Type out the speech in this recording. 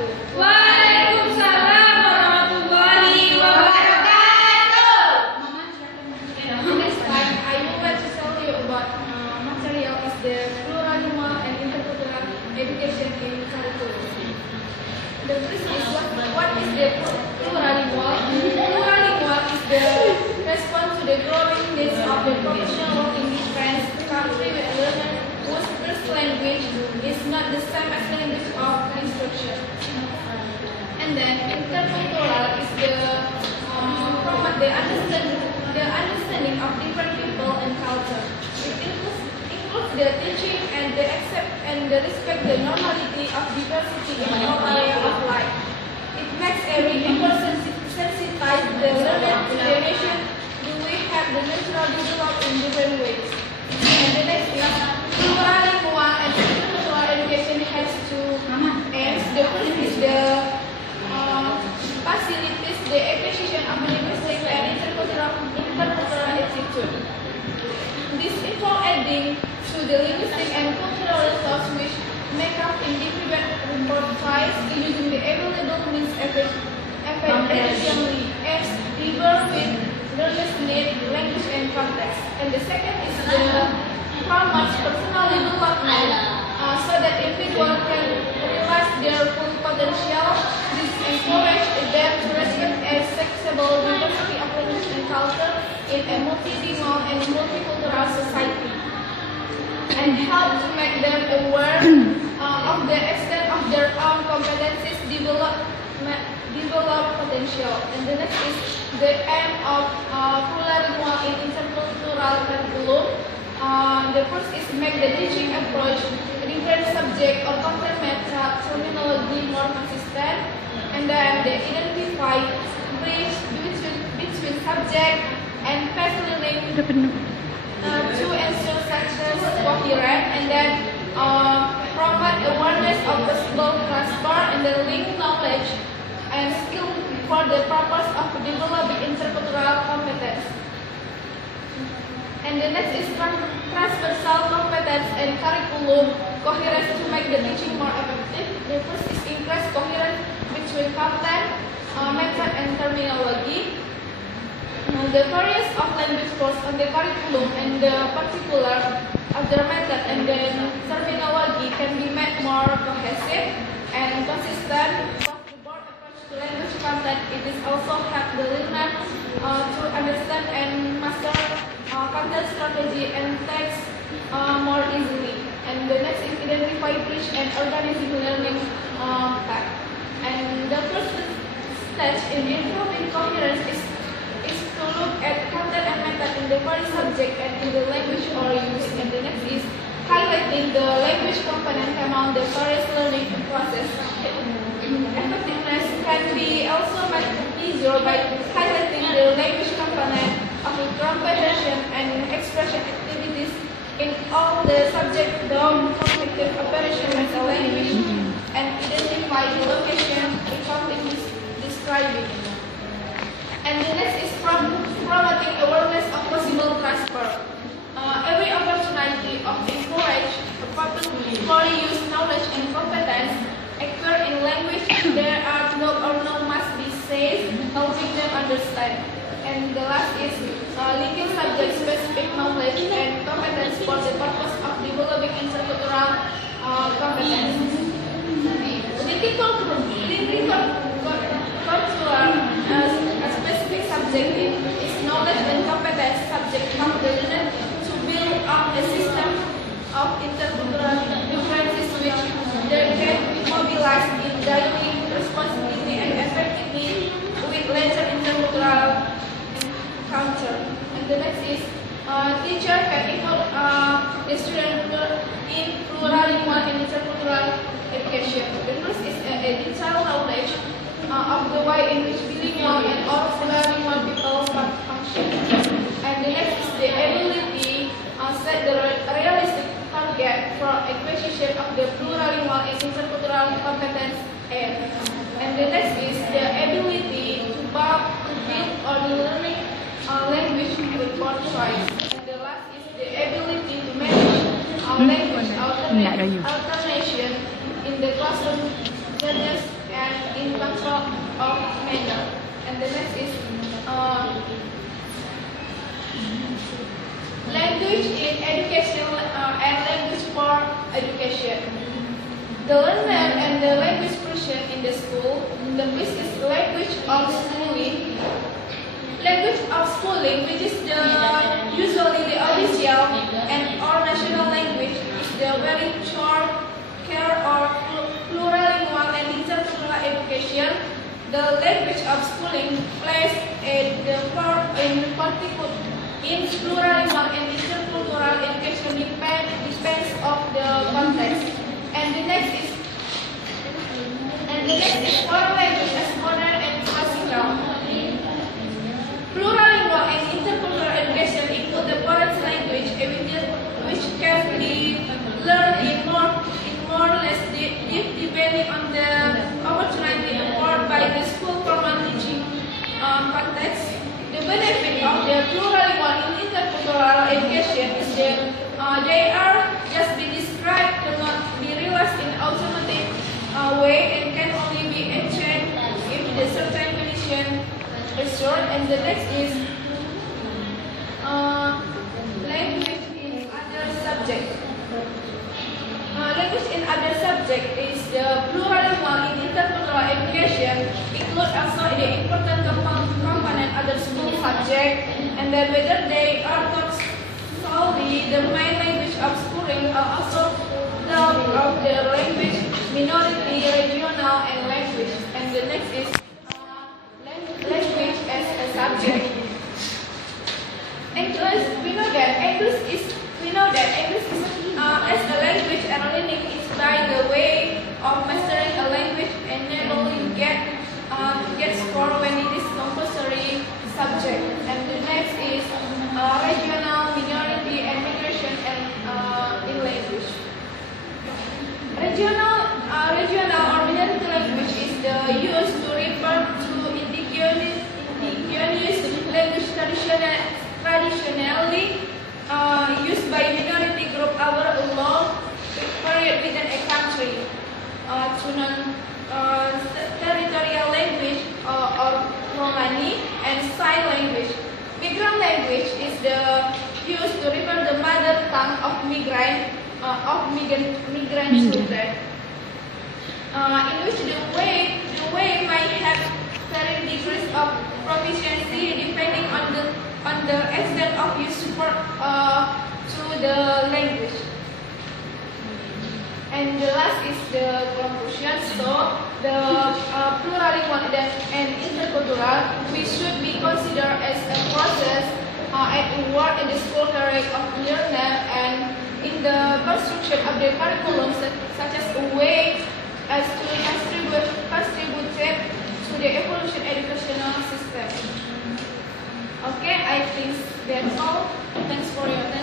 wabarakatuh. Waalaikumsalam warahmatullahi wabarakatuh. Next time, I would like to tell you about material is the pluralism and intercultural education in curriculum. The first is what is the pluralism? Pluralism is the response to the growing needs of the professional in different countries with learners whose first language is not the same as language of instruction. And then intercultural is the promote the understanding of different people and culture. It includes the teaching and the accept and the respect the normality of diversity in all areas of life. It makes every person sensitize the learner to the nation. Do we have the natural develop in different ways? And the next is pluralism and intercultural education has two aims. The first is the facilities the acquisition of linguistic and intercultural attitude. This involves adding to the linguistic and cultural resource which make up individual repertoires using the available means efficiently as river with learners need language and context. And the second is the promote personal development so that individuals can realize their full potential. This encourages them to respect a flexible diversity of language and culture in a multilingual and multicultural society, and help to make them aware of the extent of their own competencies, develop potential. And the next is the aim of pluralism in intercultural curriculum. The first is make the teaching approach, different subject or content method terminology more consistent, and then they identify bridge between subject and past learning to ensure success coherent, and then promote awareness of possible transfer and then link knowledge and skill for the purpose of developing intercultural competence. And the next is transversal competence and curriculum coherence to make the teaching more effective. The first is increase coherence between content, method, and terminology. The various of language course on the curriculum and the particular of their method and then terminology can be made more cohesive and consistent. To language content, it is also help the learner to understand and master content strategy and text more easily. And the next is identify bridge and organizing learning path. And the first stage in improving coherence is to look at content and method in the various subject and in the language or use. And the next is highlighting the language component among the various learning process. Effectiveness can be also made easier by highlighting the language component of the comprehension and expression activities in all the subject down cognitive operation as a language and identify the location the content is describing. And the next is promoting awareness of possible transfer. Every opportunity of encourage a person to fully use knowledge and competence acquired in language there are no or no must be said, helping them understand. And the last is linking subject-specific knowledge and competence for the purpose of developing intercultural competence. Linking cultural a specific subject is knowledge and competence subject help the learner to build up a system of intercultural differences which they can mobilize in daily responsibility and effectively with later intercultural encounter. And the next is teacher can involve the student in pluralism and intercultural education. The first is a detailed knowledge of the way in which bilingual and all plurilingual people function. And the next is the ability set the realistic target for acquisition of the plurilingual and intercultural competence and the next is the ability to build on learning language report choice. And the last is the ability to manage language alternation in the classroom, and in control of manner. And the next is language in education and language for education. The learner and the language person in the school. The first is language of schooling. Language of schooling, which is usually the official and or national language, is the very short care or plurilingual and intercultural education. The language of schooling plays the part in particular in plurilingual and intercultural education depends of the context. And the next is foreign language as modern and classical. Plurilingual and intercultural education include the foreign language, which can be learned in more or less depth depending on the opportunity offered by the school formal teaching context. The benefit of the plurilingual and intercultural education is that they are just be described, cannot be realized in automatic way, and can only be achieved if the certain condition is short. And the next is language in other subject. Language in other subject is the plurilingual and intercultural education include also the important component other school subject, and then whether they are taught solely the main language of schooling or also of the language minority, regional, and language. And the next is language as a subject. English, we know that English is as a language and learning is by the way of mastering a language and enabling get score when it is compulsory subject. And the next is regional, minority, and migration and in language. Regional or minority language is the used to refer to indigenous language traditionally used by minority group over a long period within a country. To non-territorial language or Romani and sign language. Migrant language is used to refer the mother tongue of migrant children. In which the way might have varying degrees of proficiency depending on the extent of use support to the language. And the last is the conclusion. So the plurilingual and intercultural we should be considered as a process and work in the school career of learner and in the construction of the curriculum such as a way as to contribute to the evolution educational system. Okay, I think that's all. Thanks for your attention.